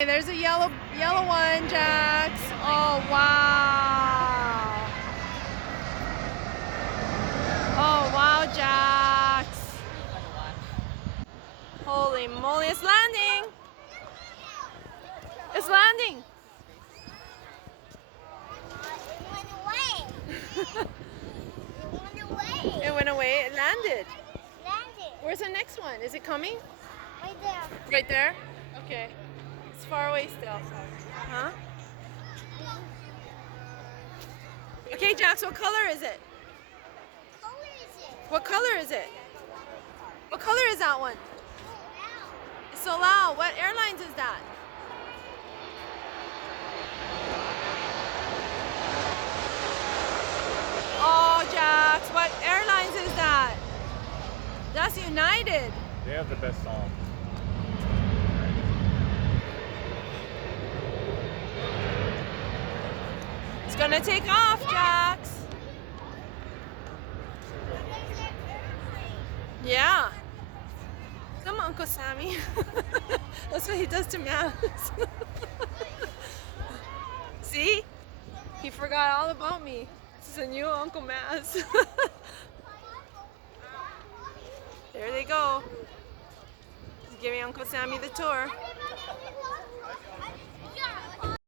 There's a yellow one, Jax. Oh, wow. Oh, wow, Jax. Holy moly, it's landing. It's landing. It went away. It landed. Where's the next one? Is it coming? Right there. Right there? Okay. It's far away still. Huh? Okay, Jax, what color is it? What color is it? What color is that one? It's so loud. What airlines is that? Oh, Jax, what airlines is that? That's United. They have the best song. It's gonna take off, Jax. Yeah. Come on, Uncle Sammy. That's what he does to mouse. See? He forgot all about me. This is a new Uncle Maz. There they go. He's giving Uncle Sammy the tour.